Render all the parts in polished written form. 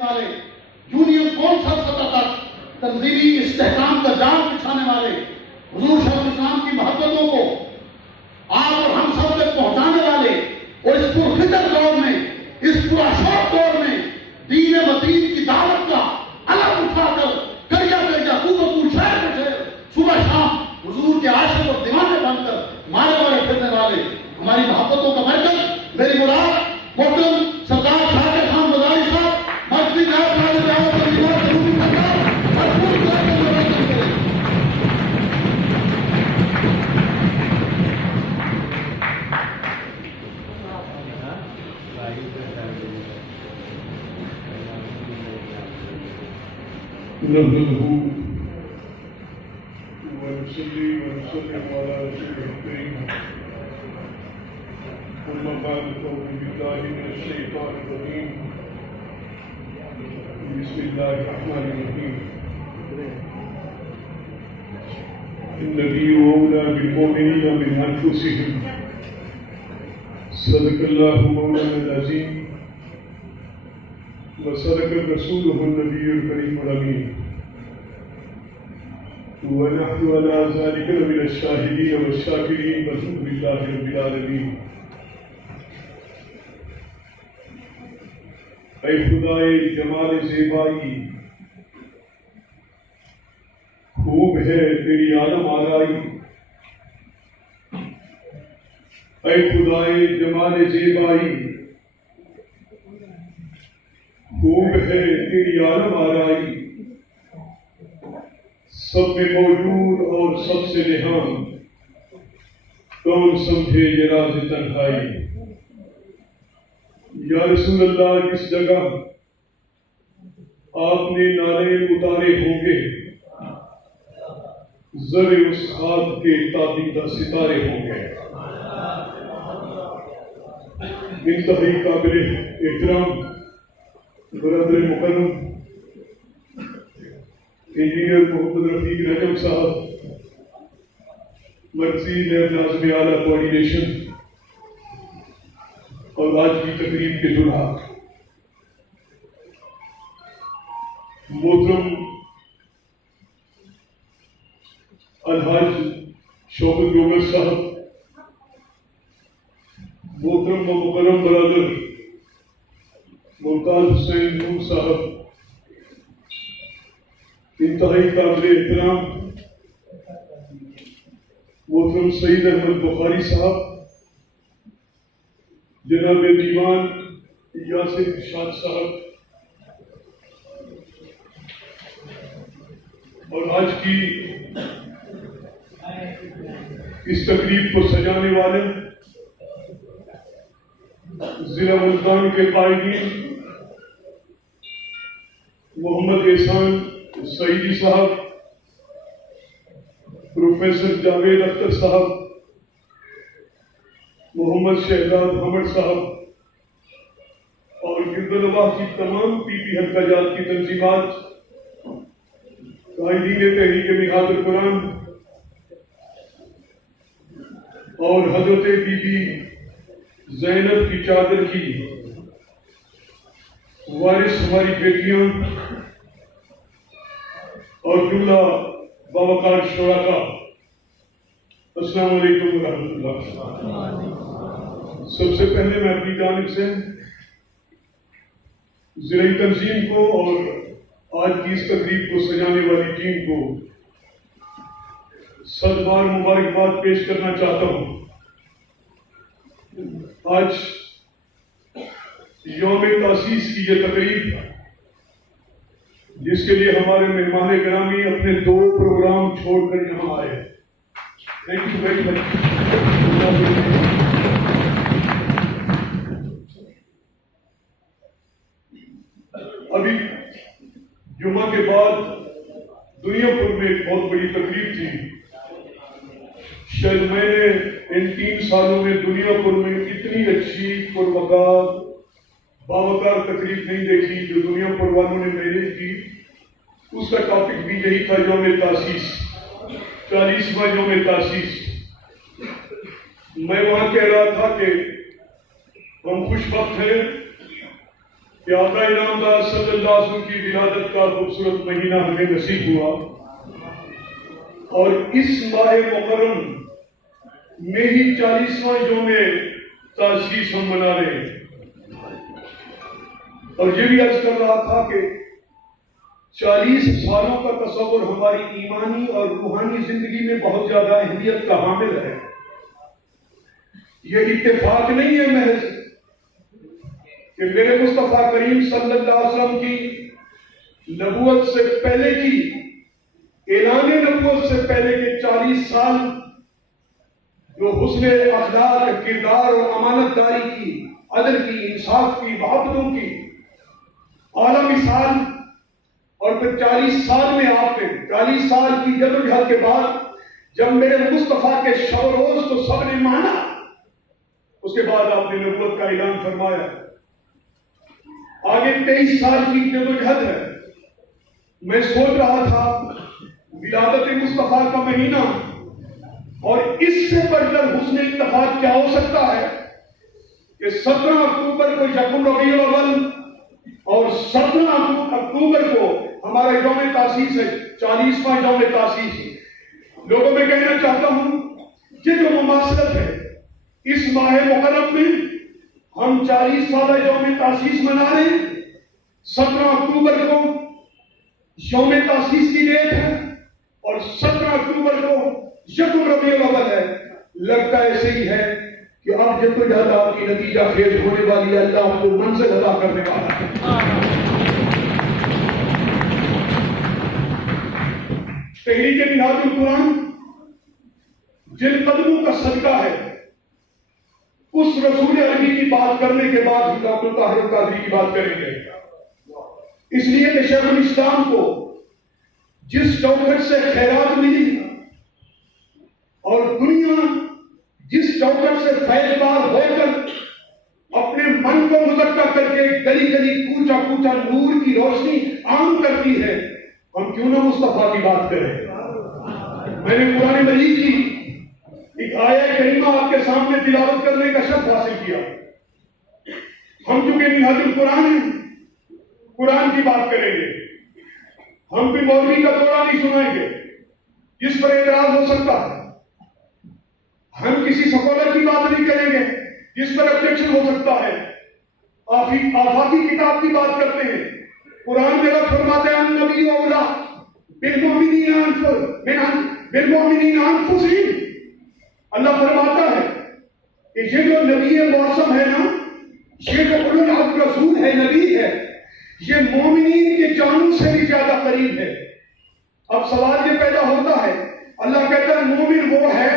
والے، union council سطح تک تنظیمی استحکام کا جال بچھانے والے، حضور شیخ الاسلام کی محبتوں کو آپ اور ہم سب تک پہنچانے والے، اور اس پرخطر دور میں، اس پراشوق دور میں دین متین کی دعوت کا علم اٹھا کر کریا کریا کو شہر میں شہر صبح شام حضور کے عاشق اور دیوانے بن کر مارے مارے پھرنے والے، ہماری محبتوں کا مرکز میری مراد محترم سردار شاہ خان بزاری صاحب مرکزی نائب صاحب دعوت اور دیوار ضروری سرکار بھرپور طور پر مدد کریں۔ نحمده ونصلي ونسلم على رسوله الكريم ثم بعد أعوذ بالله من الشيطان الرجيم بسم الله الرحمن الرحيم النبي أولى بالمؤمنين من أنفسهم صدق الله مولانا العظيم وصدق رسوله النبي الكريم الأمين ونحن على ذلك من الشاهدين والشاكرين والحمد لله رب العالمين۔ اے خدائے جمال زیبائی، خوب ہے تیری عالم آرائی۔ اے خدائے جمال زیبائی، خوب ہے تیری عالم آرائی۔ سب میں موجود اور سب سے نہان، کون سمجھے یہ راز تنہائی۔ یا رسول اللہ، کس جگہ آپ نے نالے اتارے ہوں گے، زر اس خاک کے تابیدہ ستارے ہوں گے۔ انتہائی قابل احترام برادر مکرم انجینئر محمد رفیق رجب صاحب، مرکزی نیب ناظم اعلیٰ کوآرڈینیشن اور آج کی تقریب کے دلہا، محترم الحاج شوکت جوگر صاحب، محترم و مکرم برادر ممتاز حسین نور صاحب، انتہائی قابل احترام محترم سعید احمد بخاری صاحب، جناب دیوان یاسر ارشاد صاحب، اور آج کی اس تقریب کو سجانے والے ضلع ملتان کے قائدین محمد احسان سعیدی صاحب، پروفیسر جاوید اختر صاحب، محمد شہزاد حمد صاحب، اور گردلواہ کی تمام پی پی حلقہ جات کی تنظیمات، قائدین تحریک مہاد القرآن اور حضرت بی بی زینب کی چادر کی وارث ہماری بیٹیاں اور جملہ باوقار شرکاء، السلام علیکم ورحمۃ اللہ۔ سب سے پہلے میں اپنی جانب سے ضلعی تنظیم کو اور آج کی اس تقریب کو سجانے والی ٹیم کو صد بار مبارکباد پیش کرنا چاہتا ہوں۔ آج یوم تاسیس کی یہ تقریب، جس کے لیے ہمارے مہمان گرامی اپنے 2 پروگرام چھوڑ کر یہاں آئے، تھینک یو ویری مچ۔ ابھی جمعہ کے بعد دنیا بھر میں ایک بہت بڑی تقریب تھی، شاید میں نے ان 3 سالوں میں دنیا بھر میں اتنی اچھی پروقار باوقار تقریب نہیں دیکھی جو دنیا بھر والوں نے مینیج کی۔ اس کا ٹاپک بھی یہی تھا، یوم تاسیس، 40واں یوم تاسیس۔ میں وہاں کہہ رہا تھا کہ ہم خوش وقت ہیں کہ آقا انعامدار صلی اللہ علیہ وسلم کی ولادت کا خوبصورت مہینہ ہمیں نصیب ہوا، اور اس ماہ مکرم میں ہی 40واں یوم تاسیس ہم منا رہے ہیں۔ اور یہ بھی عرض کر رہا تھا کہ 40 سالوں کا تصور ہماری ایمانی اور روحانی زندگی میں بہت زیادہ اہمیت کا حامل ہے۔ یہ اتفاق نہیں ہے محض کہ میرے مصطفیٰ کریم صلی اللہ علیہ وسلم کی نبوت سے پہلے کی اعلان نبوت سے پہلے کے 40 سال جو حسن اخلاق، کردار اور امانت داری کی، عدل کی، انصاف کی، محبتوں کی اعلیٰ مثال، اور پھر 40 سال میں آپ نے 40 سال کی جدوجہد کے بعد جب میرے مصطفیٰ کے شب و روز کو سب نے مانا، اس کے بعد آپ نے نبوت کا اعلان فرمایا۔ آگے 23 سال کی جدوجہد ہے۔ میں سوچ رہا تھا ولادت مصطفیٰ کا مہینہ، اور اس سے بڑھ کر حسن اتفاق کیا ہو سکتا ہے کہ 17 اکتوبر کو یکم ربیع الاول اور 17 اکتوبر کو ہمارا یوم تاسیس ہے، 40واں یوم تاسیس۔ لوگوں میں کہنا چاہتا ہوں یہ جو مماثلت ہے، اس ماہ مکرم میں ہم 40 سالہ یوم تاسیس منا رہے ہیں۔ 17 اکتوبر کو یوم تاسیس کی ڈیٹ ہے، اور 17 اکتوبر کو یکم ربیع الاول ہے۔ لگتا ایسے ہی ہے کہ اب جب تو زیادہ آپ کی نتیجہ خیز ہونے والی ہے، اللہ آپ کو منزل عطا کرنے والا ہے۔ تحریک نہاد القرآن جن قدموں کا صدقہ ہے، اس رسول عربی کی بات کرنے کے بعد ہم ڈاکٹر طاہر القادری کی بات کریں گے، اس لیے کہ شیخ الاسلام کو جس چوکھٹ سے خیرات ملی اور دنیا جس چوکٹ سے فیض بار ہو کر اپنے من کو مذکر کر کے گلی گلی کوچا کوچا نور کی روشنی عام کرتی ہے، ہم کیوں نہ مصطفیٰ کی بات کریں۔ میں نے قرآن مجید کی ایک آیہ کریمہ آپ کے سامنے تلاوت کرنے کا شرف حاصل کیا۔ ہم چونکہ نہاد القرآن ہیں، قرآن کی بات کریں گے، ہم بھی مولوی کا دورہ نہیں سنائیں گے جس پر اعتراض ہو سکتا ہے، ہم کسی سکولر کی بات نہیں کریں گے جس پر آبجیکشن ہو سکتا ہے، آفاقی کتاب کی بات کرتے ہیں۔ قرآن میرا فرماتا ہے النبی اولا بالمؤمنین انفسہم، اللہ فرماتا ہے کہ یہ جو نبی معصم ہے نا، یہ جو اولو العزم رسول ہے، نبی ہے، یہ مومنین کی جانوں سے بھی زیادہ قریب ہے۔ اب سوال یہ پیدا ہوتا ہے، اللہ کہتا ہے مومن وہ ہے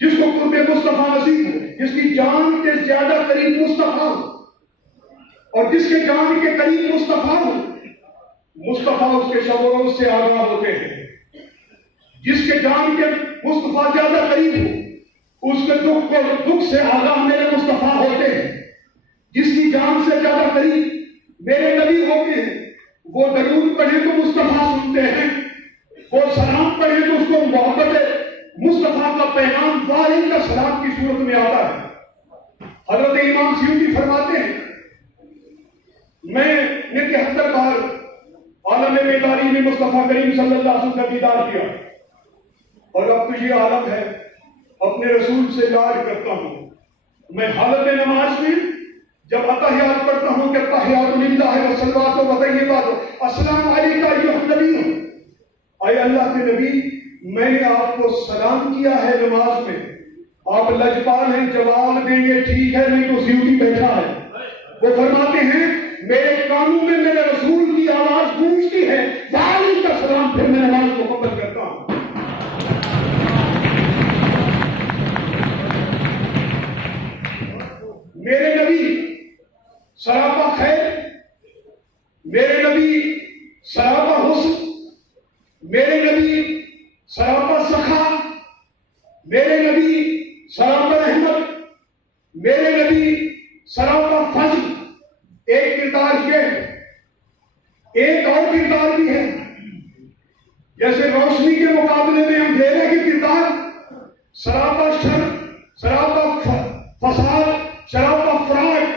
جس کو قرب مصطفیٰ نصیب ہو، جس کی جان کے زیادہ قریب مصطفیٰ ہو، اور جس کے جان کے قریب مصطفیٰ ہو، مصطفیٰ اس کے شب و روز سے آگاہ ہوتے ہیں۔ جس کے جان کے مصطفیٰ زیادہ قریب ہو، اس کے دکھ سے آگاہ میرے مصطفیٰ ہوتے ہیں۔ جس کی جان سے زیادہ قریب میرے نبی ہوتے ہیں، وہ درود پڑھے تو مصطفیٰ سنتے ہیں، وہ سلام پڑھے تو اس کو محبت مصطفیٰ کا پیغام واحد کا سلام کی صورت میں آتا ہے۔ حضرت امام سیوطی فرماتے ہیں، میں نے 73 بار عالم بیداری میں مصطفیٰ کریم صلی اللہ علیہ وسلم کا دیدار کیا، اور اب تو یہ عالم ہے اپنے رسول سے یاد کرتا ہوں۔ میں حالت نماز میں جب اتحیات پڑھتا ہوں کہ تحیات للہ و صلوات و طیبات السلام علیکہ ایھا النبی، اے اللہ کے نبی میں نے آپ کو سلام کیا ہے نماز میں، آپ لجپال ہیں جواب دیں گے ٹھیک ہے، نہیں تو سیوٹی بیٹھا ہے۔ وہ فرماتے ہیں میرے کانوں میں میرے رسول کی آواز گونجتی ہے، والی کا سلام، پھر میں نماز مکمل کرتا ہوں۔ میرے نبی سراپا خیر، میرے نبی سراپا حسن، میرے نبی سراپا سخا، میرے نبی سراپا رحمت، میرے نبی سراپا فضل۔ ایک کردار یہ ہے، ایک اور کردار بھی ہے، جیسے روشنی کے مقابلے میں اندھیرے کی کردار سراپا شر، سراپا فساد، سراپا فراڈ،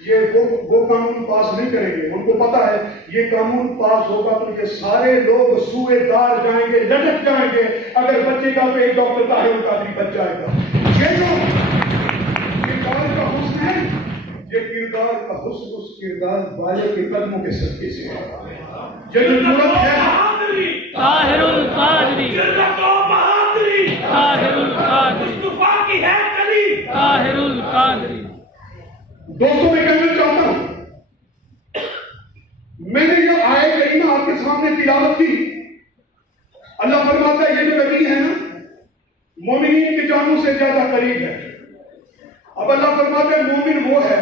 وہ قانون پاس نہیں کریں گے. ان کو پتا ہے یہ قانون پاس ہوگا تو یہ سارے لوگ سوئے دار جائیں گے, لٹک جائیں گے. اگر بچے کا تو ایک ڈاکٹر طاہر القادری بچ جائے گا. یہ جو کردار کا حسن ہے, یہ کردار کا حسن اس کردار والے کے قدموں کے صدقے سے ہے. یہ جو ضرورت ہے طاہر القادری, طاہر القادری, مصطفیٰ کی ہے کلی. طاہر القادری. دوستوں میں کہنا چاہتا ہوں, میں نے یہ آیت کریمہ آپ کے سامنے تلاوت کی. اللہ فرماتا ہے یہ جو نبی ہے نا مومنین کی جانوں سے زیادہ قریب ہے. اب اللہ فرماتا ہے مومن وہ ہے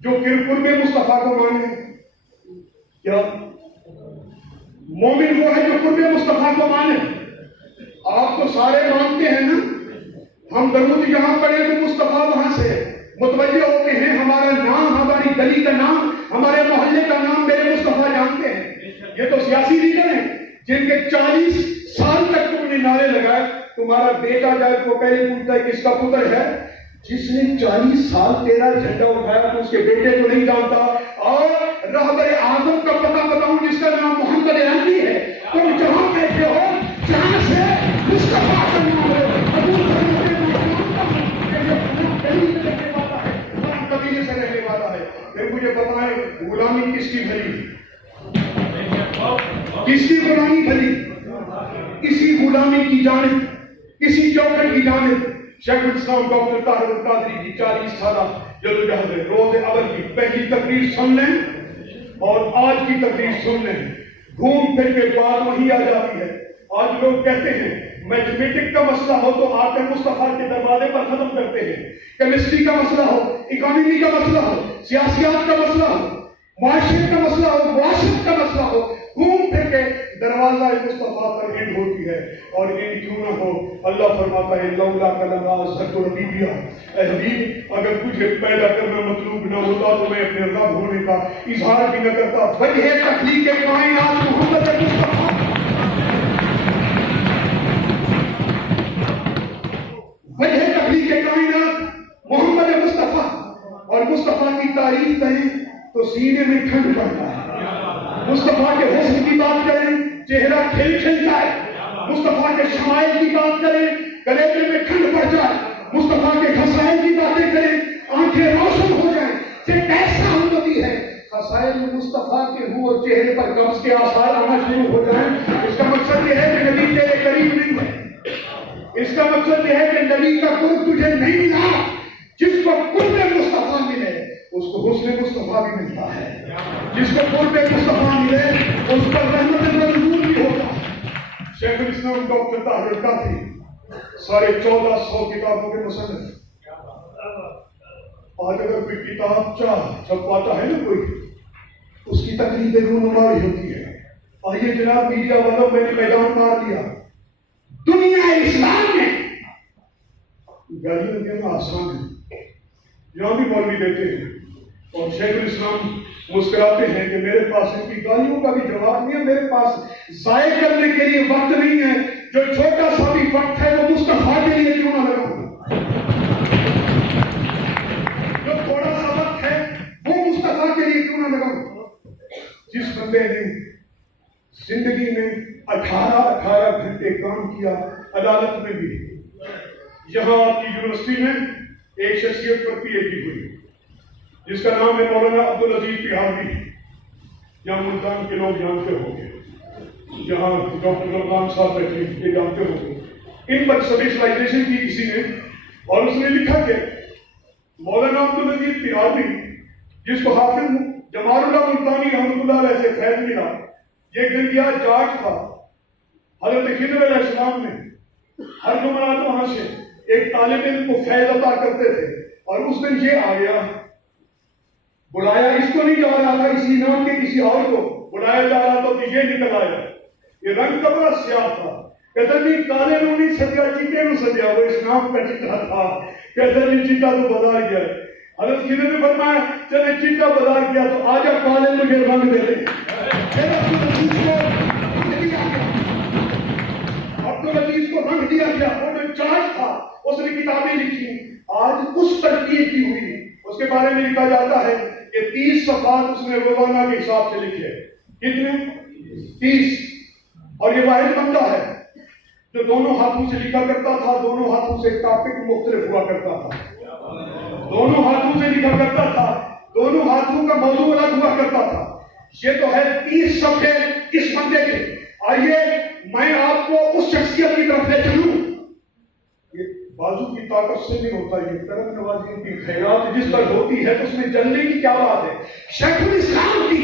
جو قرب مصطفیٰ کو مانے. کیا مومن وہ ہے جو قرب مصطفیٰ کو مانے؟ آپ تو سارے مانتے ہیں نا, ہم درود یہاں پڑھیں تو مصطفیٰ وہاں سے متوجہ ہوتے ہیں. ہمارا نام, ہماری گلی کا نام, ہمارے محلے کا نام میرے مصطفیٰ جانتے ہیں. یہ تو سیاسی لیڈر ہیں جن کے 40 سال تک تم نے نعرے لگائے. تمہارا بیٹا جائے تو پہلے پوچھتا ہے کس کا پتر ہے. جس نے 40 سال تیرا جھنڈا اٹھایا تو اس کے بیٹے کو نہیں جانتا. اور رہبر اعظم کا پتہ بتاؤں جس کا نام محمد عربی ہے. تم جہاں بیٹھے ہو جہاں سے مصطفیٰ کا نام ہے, قبیلے سے رہنے والا ہے. پھر مجھے بتائیں غلامی کس کی بھلی, کس کی غلامی بھلی؟ کسی غلامی کی جانب, کسی چوکر کی جانب. شیخ الاسلام ڈاکٹر طاہر القادری کی 40 سالہ جدوجہد ہے. روز اول کی پہلی تقریر سن لیں اور آج کی تقریر سن لیں, گھوم پھر کے بعد وہی آ جاتی ہے. آج لوگ کہتے ہیں میتھمیٹک کا مسئلہ ہو تو آ کر مصطفیٰ کے دروازے پر ختم کرتے ہیں. کیمسٹری کا مسئلہ ہو, اکانومی کا مسئلہ ہو, سیاسیات کا مسئلہ ہو, معاشرت کا مسئلہ ہو, معاشرت کا مسئلہ ہو, گھوم پھر کے دروازہ مصطفیٰ پر ہند ہوتی ہے. اور ان کیوں نہ ہو, اللہ فرماتا ہے لولا کلمہ ذکر بیبیا, اے حبیب اگر تجھے پیدا کرنا مطلوب نہ ہوتا تو میں اپنے رب ہونے کا اظہار بھی نہ کرتا. وجہ تخلیق کائنات محمد مصطفیٰ, وجہ تخلیق کائنات محمد مصطفیٰ. اور مصطفیٰ کی تعریف کریں تو سینے میں ٹھنڈ پڑتا ہے. مصطفیٰ کے حسن کی بات کریں چہرہ کھل جائے. مصطفیٰ کے شمائل کی بات کریں کلیجے میں ٹھنڈ پڑ جائے. مصطفیٰ کے خصائل کی باتیں کریں آنکھیں روشن ہو جائیں. یہ کیسا ہوتی ہے خصائل مصطفیٰ کے ہوں اور چہرے پر قبض کے آثار آنا شروع ہو جائیں. اس کا مقصد یہ ہے کہ نبی تیرے قریب نہیں ہے. اس کا مقصد یہ ہے کہ نبی کا قرب تجھے نہیں ملا. جس کو قرب مصطفیٰ ملے اس کو حسن مصطفیٰ بھی ملتا ہے. جس کو قرب مصطفیٰ ملے اس پر رحمت منظور بھی ہوتا ہے. شیخ الاسلام ڈاکٹر طاہر القادری 1450 کتابوں کے مصنف. آج اگر کوئی کتاب چھپواتا ہے نا کوئی, اس کی تقریب رونمائی ہوتی ہے. اور یہ جناب میڈیا والوں میں نے میدان مار دیا. دنیا اسلام میں گالیاں دینا آسان ہے, یہاں بھی مولوی دیتے ہیں اور شیخ الاسلام مسکراتے ہیں کہ میرے پاس ان کی گالیوں کا بھی جواب نہیں ہے. میرے پاس ضائع کرنے کے لیے وقت نہیں ہے. جو چھوٹا سا بھی وقت ہے وہ مصطفیٰ کے لیے کیوں نہ لگاؤں. جو تھوڑا سا وقت ہے وہ مصطفیٰ کے لیے کیوں نہ لگاؤں. جس بندے نے زندگی میں 18 گھنٹے کام کیا, عدالت میں بھی, یہاں آپ کی یونیورسٹی میں ایک شخصیت پر پی ایچ ڈی ہوئی جس کا نام ہے مولانا عبدالعزیز بہاوی. یہاں ملتان کے لوگ جانتے ہوں گے, یہاں ڈاکٹر رمضان صاحب بیٹھے یہ جانتے ہوں گے. ان پر سپیشلائزیشن کی کسی نے, اور اس نے لکھا کہ مولانا عبدالعزیز بہاوی جس کو حافظ جمال اللہ ملتانی رحمۃ اللہ علیہ سے فیض ملا, یہ گنڈیا جاٹ تھا. حضرت خضر علیہ السلام نے ہر جمعرات وہاں سے ایک طالب علم کو فیض عطا کرتے تھے. اور اس دن یہ آ گیا, بلایا اس کو نہیں جا رہا تھا, اسی نام کے کسی اور کو بلایا جا رہا تھا کہ یہ نکل آیا. یہ رنگ کا بڑا سیاہ تھا. کہتے نہیں کالے نو نہیں سجا چیٹے نو سجا, وہ اس نام کا چیٹا تھا. کہتے نہیں چیٹا تو بازار گیا. حضرت خضر نے فرمایا چلے چیٹا بازار گیا تو آجا کالے مجھے رنگ دے دے. عبدالعزیز کو رنگ دیا گیا. وہ جو چارج تھا اس نے کتابیں لکھی, آج اس پر کی ہوئی. اس کے بارے میں لکھا جاتا ہے کہ 30 صفحات اس نے روزانہ کے حساب سے لکھے. کتنے؟ 30. اور یہ واحد بندہ ہے جو دونوں ہاتھوں سے لکھا کرتا تھا. دونوں ہاتھوں سے ٹاپک مختلف ہوا کرتا تھا. دونوں ہاتھوں سے لکھا کرتا تھا. دونوں ہاتھوں کا موضوع الگ ہوا کرتا تھا. یہ تو ہے 30 صفحے اس بندے کے. آئیے میں آپ کو اس شخصیت کی طرف لے چلوں. یہ بازو کی طاقت سے نہیں ہوتا. یہ کرم نوازی کی خیرات جس پر ہوتی ہے اس میں جلنے کی کیا بات ہے. شیخ الاسلام کی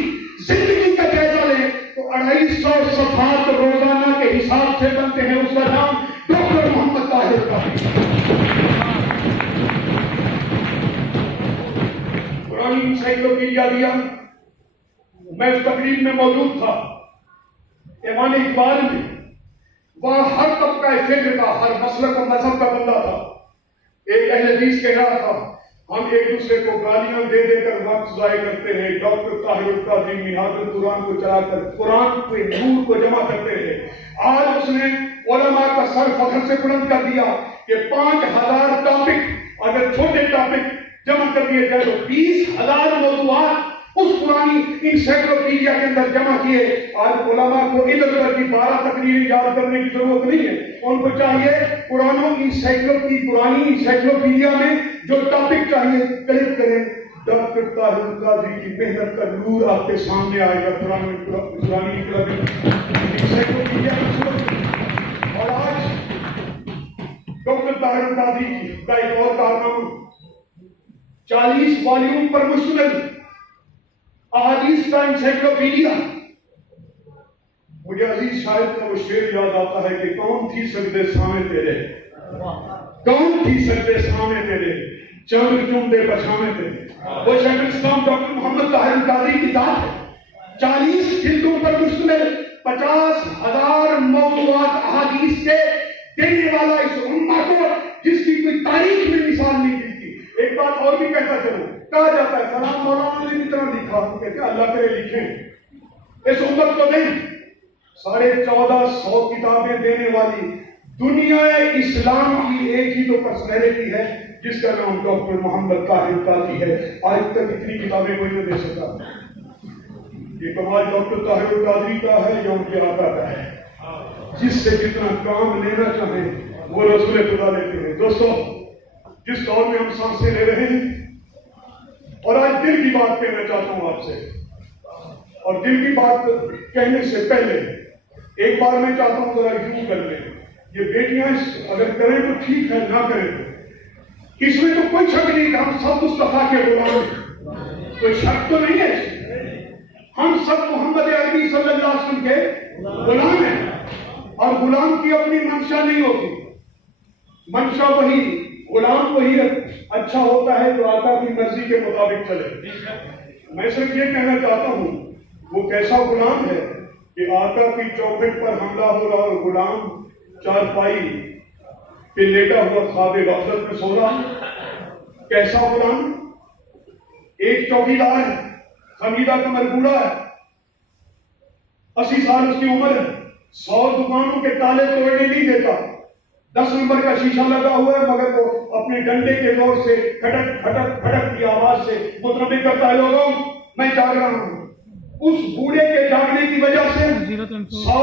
زندگی کا جائزہ لیں تو 250 صفحات روزانہ کے حساب سے بنتے ہیں. اس کا نام ڈاکٹر محمد طاہر قادری. قرآن انسائکلوپیڈیا دیا. میں اس تقریب میں موجود تھا. ایوان اقبال میں وہاں ہر طبقہ فکر کا, ہر مسلک اور مذہب کا بندہ تھا. ایک اہل حدیث کہہ رہا تھا ہم ایک دوسرے کو گالیاں دے دے کر وقت ضائع کرتے ہیں. ڈاکٹر طاہر القادری منہاج القرآن کو چلا کر قرآن کے نور کو جمع کرتے ہیں. آج اس نے علماء کا سر فخر سے بلند کر دیا کہ 5000 ٹاپک اگر چھوٹے ٹاپک جمع کر دیے جائے تو 20,000 موضوعات اس پرانی انسائکلوپیڈیا کے اندر جمع کیے. آج علماء کو ادھر ادھر کی 12 تقریریں یاد کرنے کی ضرورت نہیں ہے. ان کو چاہیے پرانی انسائکلوپیڈیا میں جو ٹاپک چاہیے کلک کریں. ڈاکٹر طاہر القادری کی محنت کا نور آپ کے سامنے آئے گا پرانی انسائکلوپیڈیا کی. اور آج ڈاکٹر طاہر القادری کا ایک اور کارنامہ 40 والیوم پر مشتمل احادیث کا انسائکلوپیڈیا. مجھے عزیز شاعر کا وہ شعر یاد آتا ہے کہ کون تھی سجدے سامنے تیرے, کون تھی سجدے سامنے تیرے, چند جمدے پچھانے تیرے. وہ شیخ الاسلام ڈاکٹر محمد طاہر القادری کی کتاب ہے. 40 جلدوں پر مشتمل 50,000 موضوعات احادیث کے دینے والا اس امہ کو جس کی کوئی تاریخ میں مثال نہیں ملتی. ایک بات اور بھی کہتا چلوں, کہا جاتا ہے فلاں مولانا نے اتنا لکھا, کہتے ہیں اللہ کرے لکھیں. اس امت کو نہیں 1450 کتابیں دینے والی دنیا اسلام کی ایک ہی تو پرسنالٹی ہے جس کا نام ڈاکٹر محمد طاہر قادری ہے. آج تک اتنی کتابیں کوئی نہیں دے سکتا. یہ کمال ڈاکٹر طاہر قادری کا ہے یا ان کے آقا کا ہے. جس سے جتنا کام لینا چاہیں وہ رسول خدا لیتے ہیں. دوستو جس دور میں ہم سانسیں لے رہے ہیں اور آج دل کی بات کہنا چاہتا ہوں آپ سے, اور دل کی بات کہنے سے پہلے ایک بار میں چاہتا ہوں ذرا یوں کر لیں. یہ بیٹیاں اگر کریں تو ٹھیک ہے, نہ کریں تو اس میں تو کوئی شک نہیں کہ ہم سب مصطفیٰ کے غلام ہیں. کوئی شک تو نہیں ہے. ہم سب محمد عربی صلی اللہ علیہ وسلم کے غلام ہیں. اور غلام کی اپنی منشا نہیں ہوتی. منشا وہی, غلام وہی اچھا ہوتا ہے جو آقا کی مرضی کے مطابق چلے. میں صرف یہ کہنا چاہتا ہوں وہ کیسا غلام ہے کہ آقا کی چوکھٹ پر حملہ ہو رہا اور غلام چارپائی پہ لیٹا ہوا خواب غفلت میں سو رہا. کیسا غلام؟ ایک چوکیدار ہے, خمیدہ کا مربوڑا ہے, 80 سال اس کی عمر ہے, 100 دکانوں کے تالے توڑنے نہیں دیتا. 10 نمبر کا شیشہ لگا ہوا ہے مگر وہ اپنے ڈنڈے کے زور سے کھٹک کھٹک کھٹک کی آواز سے مطلب کرتا ہے لوگوں میں جاگ رہا ہوں. اس بوڑھے کے جاگنے کی وجہ سے 100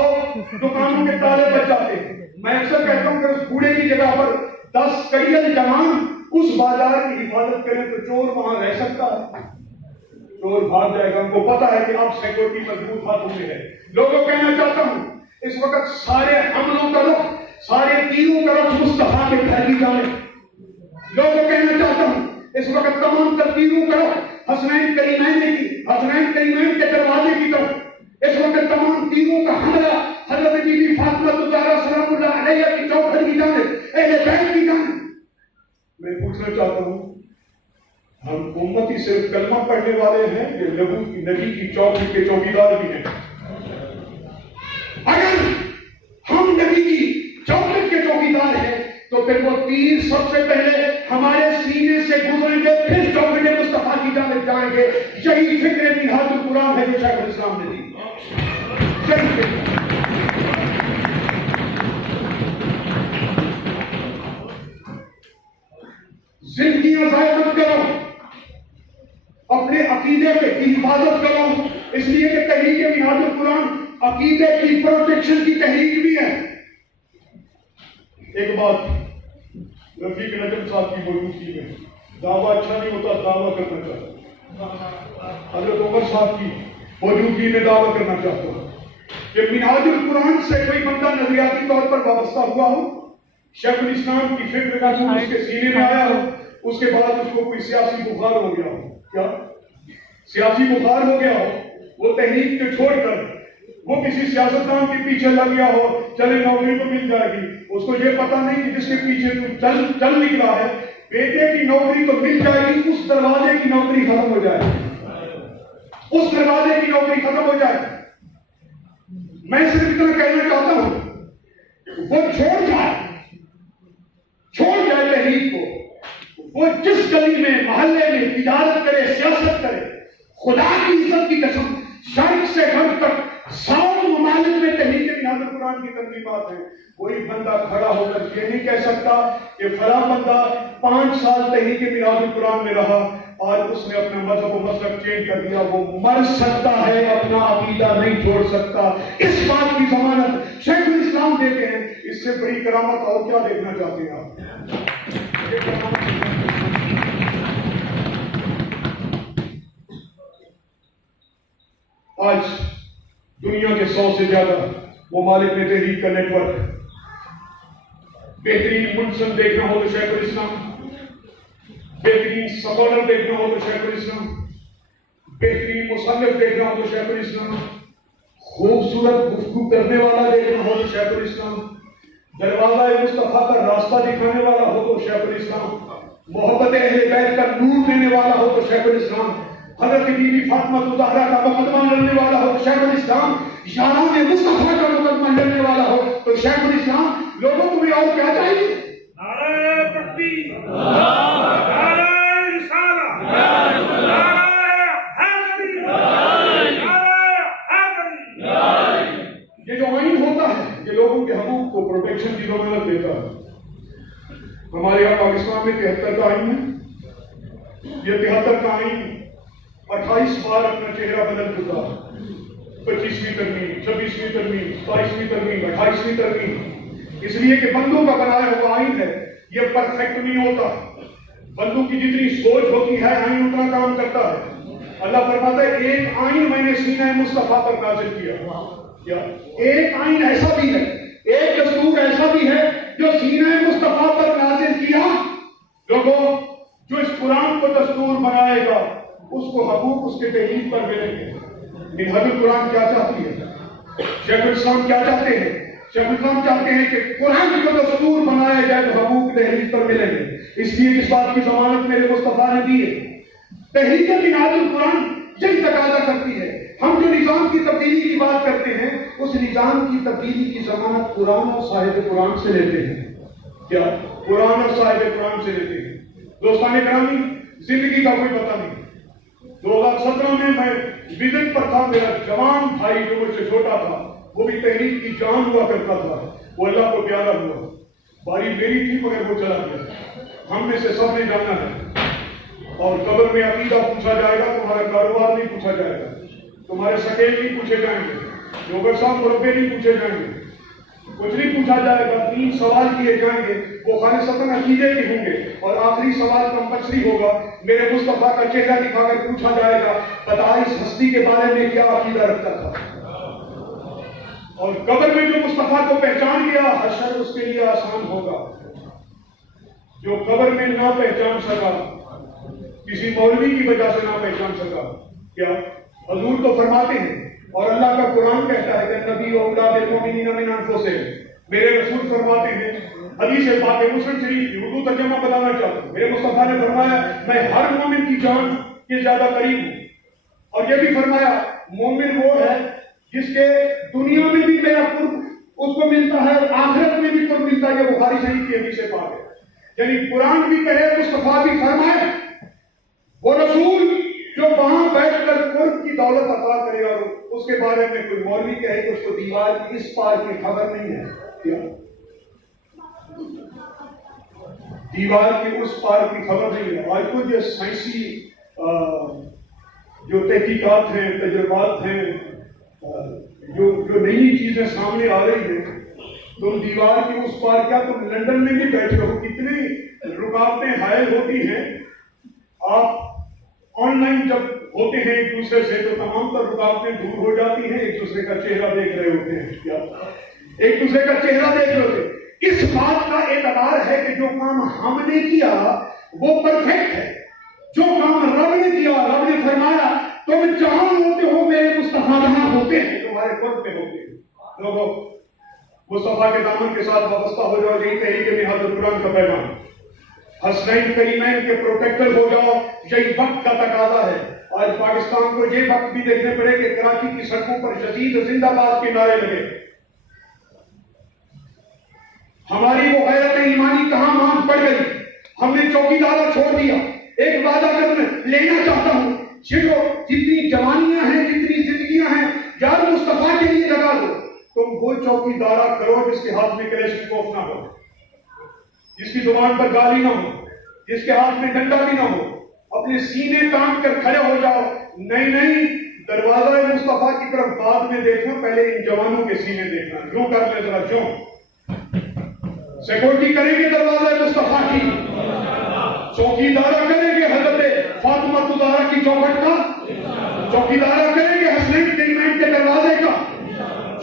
دکانوں کے تالے بچ جاتے ہیں. میں اکثر کہتا ہوں کہ اس بوڑھے کی جگہ پر 10 کڑیل جوان اس بازار کی حفاظت کریں تو چور وہاں رہ سکتا ہے. چور بھاگ جائے گا. ان کو پتا ہے کہ اب سیکورٹی مضبوط ہاتھوں میں ہے. لوگوں کہنا چاہتا ہوں اس وقت سارے حملوں کا رخ, سارے تیروں کا رخ مصطفیٰ کے گھر کی جانب. لوگوں کہنا چاہتا ہوں اس وقت تمام تیروں کا رخ حسنین کریمین کے دروازے کی طرف. اس وقت تمام تیروں کا حملہ حضرت بی بی فاطمہ الزہرا سلام اللہ علیہا کی چوکھٹ کی جانب, اہل بیت کی جانب. میں پوچھنا چاہتا ہوں ہم امتی صرف کلمہ پڑھنے والے ہیں کہ نبی کی چوکھٹ کے چوکیدار بھی ہیں؟ اگر ہم نبی کی چوکھٹ کے چوکیدار ہیں تو پھر وہ تیر سب سے پہلے ہمارے سینے سے گزریں گے, پھر چوکھٹ مصطفیٰ کی جانب جائیں گے. یہی فکر منہاج القرآن ہے جو شیخ الاسلام نے دی. یہی فکر. زندگیاں ضائع مت کرو, اپنے عقیدے کی حفاظت کر رہا ہوں، اس لیے کہ تحریک منہاج القرآن عقیدے کی پروٹیکشن کی تحریک بھی ہے۔ ایک بات رفیق نجم صاحب کی موجودگی میں، دعویٰ اچھا نہیں ہوتا، دعویٰ کرنا چاہتا، حضرت عمر صاحب کی موجودگی میں دعویٰ کرنا چاہتا ہوں کہ منہاج القرآن سے کوئی بندہ نظریاتی طور پر وابستہ ہوا ہو، شیخ الاسلام کی فکر کا نور اس کے سینے میں آیا ہو، اس کے بعد اس کو کوئی سیاسی بخار ہو گیا ہو، کیا سیاسی بخار ہو گیا ہو، وہ تحریک کو چھوڑ کر وہ کسی سیاستدان کے پیچھے لگ گیا ہو، چلے نوکری تو مل جائے گی، اس کو یہ پتہ نہیں کہ جس کے پیچھے تو چل نکلا ہے بیٹے کی نوکری تو مل جائے گی، اس دروازے کی نوکری ختم ہو جائے، اس دروازے کی نوکری ختم ہو جائے۔ میں صرف اتنا کہنا چاہتا ہوں، وہ چھوڑ جائے تحریک کو، وہ جس گلی میں محلے میں تجارت کرے، سیاست کرے، خدا کی عزت کی قسم شرق سے غرب تک 100 ممالک میں تحریک منہاج القرآن کی تنظیمات ہیں، کوئی بندہ کھڑا ہو کر یہ نہیں کہہ سکتا کہ فلاں بندہ 5 سال تحریک منہاج القرآن میں رہا، آج اس نے اپنا مذہب و مسلک چینج کر دیا، وہ مر سکتا ہے، اپنا عقیدہ نہیں چھوڑ سکتا۔ اس بات کی ضمانت شیخ الاسلام دیتے ہیں، اس سے بڑی کرامت اور کیا دیکھنا چاہتے ہیں آپ؟ آج دنیا کے 100 سے زیادہ ممالک میں تحریک کا نیٹ ورک، بہترین منصف دیکھنا ہو تو شیخ الاسلام، بہترین سکالر دیکھنا ہو تو شیخ الاسلام، بہترین مصنف دیکھنا ہو تو شیخ الاسلام، خوبصورت گفتگو کرنے والا دیکھنا ہو تو شیخ الاسلام، دروازہ مصطفیٰ کا راستہ دکھانے والا ہو تو شیخ الاسلام، محبت اہل بیت کا نور دینے والا ہو تو شیخ الاسلام، حضرت بی بی فاطمہ زہرا کا مقدمہ لڑنے والا ہو تو شیخ الاسلام، یاران مصطفیٰ کا مقدمہ لڑنے والا ہو تو شیخ الاسلام۔ لوگوں کو بھی اور کیا چاہیے؟ نعرہ تکبیر، نعرہ رسالہ، نعرہ حیدری، نعرہ حیدری۔ یہ جو آئین ہوتا ہے یہ لوگوں کے حقوق کو پروٹیکشن کی ضمانت دیتا ہے۔ ہمارے یہاں پاکستان میں 73 کا آئین ہے، یہ 73 کا آئین 28 بار اپنا چہرہ بدل چکا، 25ویں ترمیم، 26ویں ترمیم، 27ویں ترمیم، 28ویں ترمیم، اس لیے کہ بندوں کا بنایا ہوا آئین ہے، یہ پرفیکٹ نہیں ہوتا۔ بندوں کی جتنی سوچ ہوتی ہے آئین اتنا کام کرتا ہے۔ اللہ فرماتا ہے ایک آئین میں نے سینہ مصطفیٰ پر نازل کیا، ایک آئین ایسا بھی ہے، ایک دستور ایسا بھی ہے جو سینہ مصطفیٰ پر نازل کیا۔ لوگوں، جو اس قرآن کو دستور بنائے گا اس کو حقوق اس کے تحریر پر ملیں گے۔ منہاج القرآن کیا چاہتی ہے؟ شیخ الاسلام کیا چاہتے ہیں؟ شیخ الاسلام چاہتے ہیں کہ قرآن کو دستور بنایا جائے تو حقوق تحریر پر ملیں گے، اس لیے اس بات کی ضمانت میرے مصطفیٰ نے دی ہے۔ تحریک منہاج القرآن یہی تقاضا کرتی ہے، ہم جو نظام کی تبدیلی کی بات کرتے ہیں اس نظام کی تبدیلی کی ضمانت قرآن اور صاحب قرآن سے لیتے ہیں۔ کیا؟ قرآن اور صاحب قرآن سے لیتے ہیں۔ دوستان گرامی، زندگی کا کوئی پتہ نہیں، 2017 میں وزٹ پر تھا، میرا جوان بھائی جو مجھ سے چھوٹا تھا وہ بھی تحریک کی جان ہوا کرتا تھا، وہ اللہ کو پیارا ہوا، باری میری تھی مگر وہ چلا گیا۔ ہم میں سے سب نے جانا ہے، اور قبر میں عقیدہ پوچھا جائے گا، تمہارا کاروبار نہیں پوچھا جائے گا، تمہارے سکیل نہیں پوچھے جائیں گے، جوگر صاحب مربے نہیں پوچھے جائیں گے، کچھ نہیں پوچھا جائے گا۔ 3 سوال کیے جائیں گے، وہ خالصتاً عقیدے کے ہوں گے، اور آخری سوال کمپلسری ہوگا، میرے مصطفیٰ کا چہرہ دکھا کر پوچھا جائے گا بتا اس ہستی کے بارے میں کیا عقیدہ رکھتا تھا۔ اور قبر میں جو مصطفیٰ کو پہچان گیا حشر اس کے لیے آسان ہوگا۔ جو قبر میں نہ پہچان سکا، کسی مولوی کی وجہ سے نہ پہچان سکا، کیا حضور تو فرماتے ہیں اور اللہ کا قرآن کہتا ہے کہ نبی اولا بالمؤمنین من انفسہم، میرے رسول فرماتے ہیں، حدیث پاک مسلم شریف کی اردو ترجمہ بتانا چاہتا ہوں، میرے مصطفیٰ نے فرمایا میں ہر مومن کی جان کے زیادہ قریب ہوں، اور یہ بھی فرمایا مومن وہ ہے جس کے دنیا میں بھی میرا قرب اس کو ملتا ہے، آخرت میں بھی قرب ملتا ہے۔ یہ بخاری شریف کی حدیث پاک ہے، یعنی قرآن بھی کہے، مصطفیٰ بھی فرمائے، وہ رسول جو وہاں بیٹھ کر قرب کی دولت عطا کرے گا، اس کے بارے میں کوئی مولوی کہے کہ اس کو دیوار کی اس پار کی خبر نہیں ہے، کیا دیوار کی اس پار کی خبر نہیں ہے؟ آج تو یہ سائنسی جو تحقیقات ہیں، تجربات ہیں، جو نئی چیزیں سامنے آ رہی ہیں، تم دیوار کے اس پار کیا تم لندن میں بھی بیٹھے ہو، کتنی رکاوٹیں حائل ہوتی ہیں. آپ آن لائن جب ہوتے ہیں ایک دوسرے سے تو تمام تر رکاوٹیں دور ہو جاتی ہیں، ایک دوسرے کا چہرہ دیکھ رہے ہوتے ہیں. کیا ایک دوسرے کا چہرہ دیکھ رہے ہوتے ہیں. اس بات کا اعتبار ہے کہ جو کام ہم نے کیا وہ پرفیکٹ ہے. جو کام رب نے کیا، رب نے فرمایا تم جہاں ہوتے ہو میرے مصطفیٰ جہاں ہوتے ہیں، تمہارے قرب میں ہوتے ہیں. لوگوں مصطفیٰ کے دامن کے ساتھ وابستہ ہو جاؤ، یہی تحریک نہاد القرآن کا پیغام. حسنین کریمین کے پروٹیکٹر ہو جاؤ، یہی وقت کا تقاضا ہے. آج پاکستان کو یہ وقت بھی دیکھنے پڑے کہ کراچی کی سڑکوں پر یزید زندہ باد کے نعرے لگے. ہماری وہ غیرت ایمانی کہاں مانگ پڑ گئی. ہم نے چوکیدارہ چھوڑ دیا. ایک وعدہ کرنا لینا چاہتا ہوں، جو جتنی جوانیاں ہیں، جتنی زندگیاں ہیں، یار مصطفیٰ کے لیے لگا دو. تم وہ چوکیدارہ کرو جس کے ہاتھ میں کلیشنکوف نہ ہو، جس کی زبان پر گالی نہ ہو، جس کے ہاتھ میں ڈنڈا بھی نہ ہو. اپنے سینے تان کر کھڑے ہو جاؤ. نہیں، دروازہ مصطفیٰ کی طرف بعد میں دیکھنا، پہلے ان جوانوں کے سینے دیکھنا. کیوں کر لے ذرا، کیوں سیکورٹی کریں گے دروازہ مصطفیٰ کی، چوکیدارہ کریں گے حضرت فاطمہ زہرا کی چوکھٹ کا، چوکیدارہ کریں گے حسنین کریمین کے دروازے کا،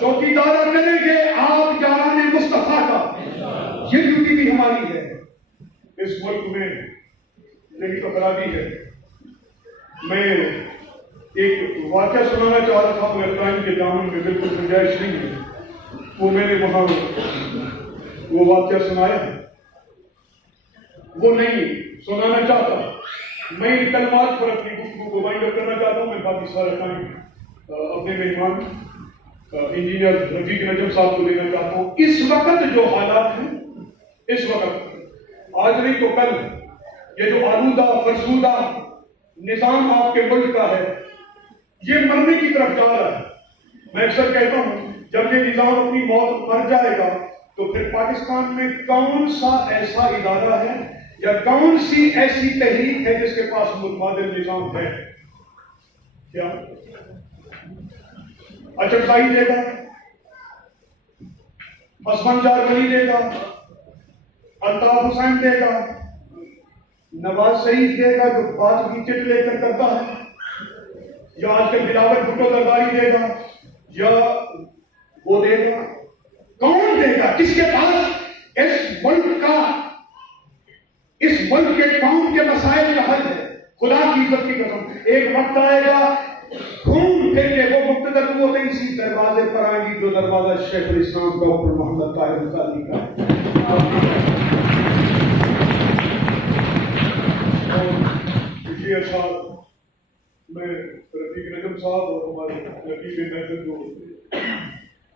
چوکیدارہ کریں گے آپ جانان مصطفیٰ کا. یہ ڈیوٹی بھی ہماری ہے. اس ملک میں یہی تو خرابی ہے. میں ایک واقعہ سنانا چاہ رہا تھا، مگر ٹائم کے دامن میں بالکل گنجائش نہیں ہے. وہ میں نے وہاں وہ واقعہ سنایا ہے، وہ نہیں سنانا چاہتا. میں ان کلمات پر اپنی گفتگو کو وائنڈ اپ کرنا چاہتا ہوں. میں باقی سارا ٹائم اپنے مہمان انجینئر رفیق نجم صاحب کو دینا چاہتا ہوں. اس وقت جو حالات ہیں، اس وقت آج نہیں تو کل، یہ جو آلودہ فرسودہ نظام آپ کے ملک کا ہے، یہ مرنے کی طرف جا رہا ہے. میں اکثر کہتا ہوں جب یہ نظام اپنی موت مر جائے گا تو پھر پاکستان میں کون سا ایسا ادارہ ہے یا کون سی ایسی تحریک ہے جس کے پاس متبادل نظام ہے؟ کیا اچھائی دے گا، حسن جار ولی دے گا، الطاف حسین دے گا، نواز شریف دے گا جو بات کی چٹ لے کر کرتا ہے، یا آج کل بلاول بھٹو زرداری دے گا، یا وہ دے گا؟ کون دے گا؟ کس کے پاس اس ملک کے قوم کے مسائل کا حل ہے؟ خدا کی عزت کی قسم ایک وقت آئے گا گھوم پھر کے وہ مقتدر قوتیں اسی دروازے پر آئیں گی جو دروازہ شیخ الاسلام ڈاکٹر محمد طاہر رضوی کا ہے. یہ اشعار میں رفیق نجم صاحب اور ہمارے رفیق محفل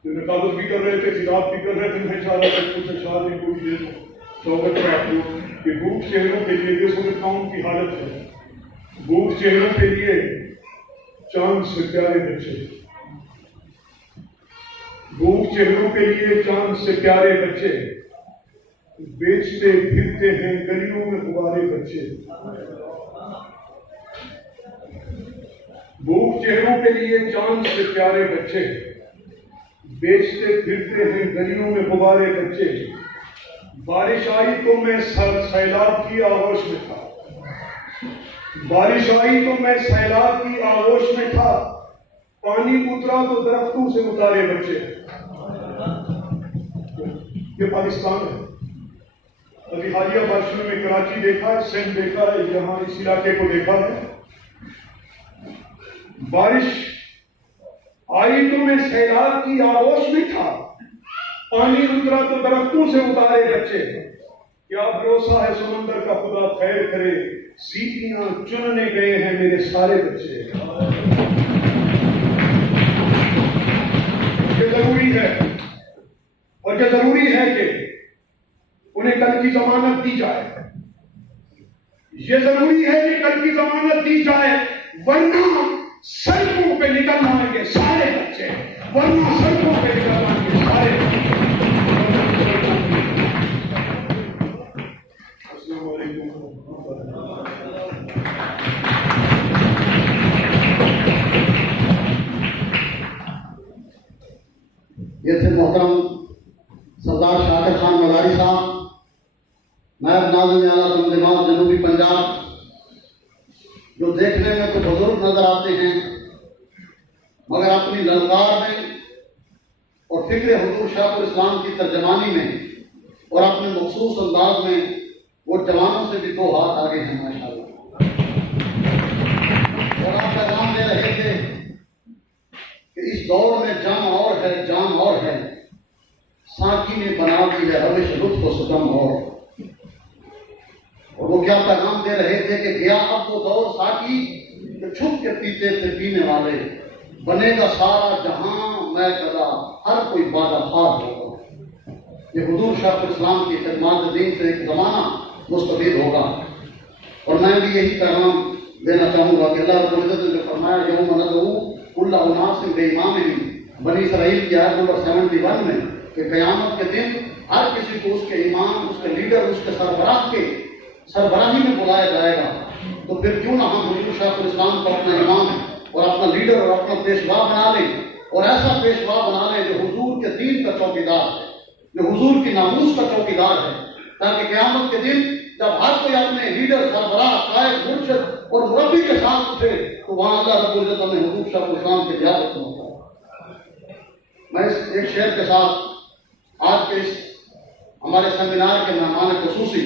جو نقابت بھی کر رہے تھے، خطاب بھی کر رہے تھے، میں چاہ رہا تھا کچھ اشعار میں کوئی دے دوں شوقت سے آپ کو کہ بھوک چہروں کے لیے جس وقت قوم کی حالت ہے، بھوک چہروں کے لیے چاند سے پیارے بچے، بھوک چہروں کے لیے چاند سے پیارے بچے، بیچتے پھرتے ہیں گلیوں میں غبارے بچے. بھوک چہروں کے لیے چاند سے پیارے بچے، بیچتے پھرتے ہیں گلیوں میں غبارے بچے. بارش آئی تو میں سیلاب کی آغوش میں تھا، بارش آئی تو میں سیلاب کی آغوش میں تھا، پانی اترا تو درختوں سے اتارے بچے. یہ پاکستان ہے. ابھی حالیہ بارشوں میں کراچی دیکھا ہے، سندھ دیکھا ہے، یہاں اس علاقے کو دیکھا ہے. بارش آئی تو میں سیلاب کی آغوش میں تھا، پانی اترا تو درختوں سے اتارے بچے. کیا بھروسہ ہے سمندر کا خدا خیر کرے، سیٹیاں چننے گئے ہیں میرے سارے بچے. یہ ضروری ہے، اور یہ ضروری ہے کہ انہیں کل کی ضمانت دی جائے. یہ ضروری ہے کہ کل کی ضمانت دی جائے، ورنہ سڑکوں پہ نکل آئیں گے سارے بچے، ورنہ سڑکوں پہ نکل آئیں گے سارے بچے. السلام علیکم. بھائی صاحب نائب ناظم اعلیٰ تنظیمات جنوبی پنجاب، جو دیکھنے میں کچھ بزرگ نظر آتے ہیں مگر اپنی للکار میں اور فکر حضور شیخ الاسلام کی ترجمانی میں اور اپنے مخصوص انداز میں وہ جوانوں سے بھی 2 ہاتھ آگے ہیں ماشاءاللہ۔ اور آپ پیغام دے رہے تھے کہ اس دور میں جان اور ہے، جان اور ہے، ساقی نے بنا دی ہے روش لطف و ستم اور وہ کیا پیغام دے رہے تھے کہ گیا اب وہ دور ساقی جو چھپ کے پیتے تھے پینے والے، بنے گا سارا جہاں میں قضا ہر کوئی بادہ خار ہوگا۔ یہ حضور شیخ الاسلام کی خدمات دین سے ایک زمانہ مستفید ہوگا۔ اور میں بھی یہی پیغام دینا چاہوں گا کہ اللہ رب العزت نے جو فرمایا یوم ندعو کل اناس بامامہم، بنی اسرائیل کی آیت نمبر 71 میں، کہ قیامت کے دن ہر کسی کو اس کے امام، اس کے لیڈر، اس کے سربراہ کے سربراہی میں بلایا جائے گا۔ تو پھر کیوں نہ ہم حضور شیخ الاسلام کو اپنا امام اور اپنا لیڈر اور اپنا پیشوا بنا لیں، اور ایسا پیشوا بنا لیں جو حضور کے دین کا چوکیدار ہے، جو حضور کی ناموس کا چوکیدار ہے، تاکہ قیامت کے دن جب ہر کوئی اپنے لیڈر، سربراہ، قائد، مرشد اور مربی کے ساتھ اٹھے تو وہاں اللہ رب العزت ہمیں حضور شیخ الاسلام کی زیارت میں ہوتا ہے۔ میں اس ایک شعر کے ساتھ آج کے اس ہمارے سیمینار کے مہمان خصوصی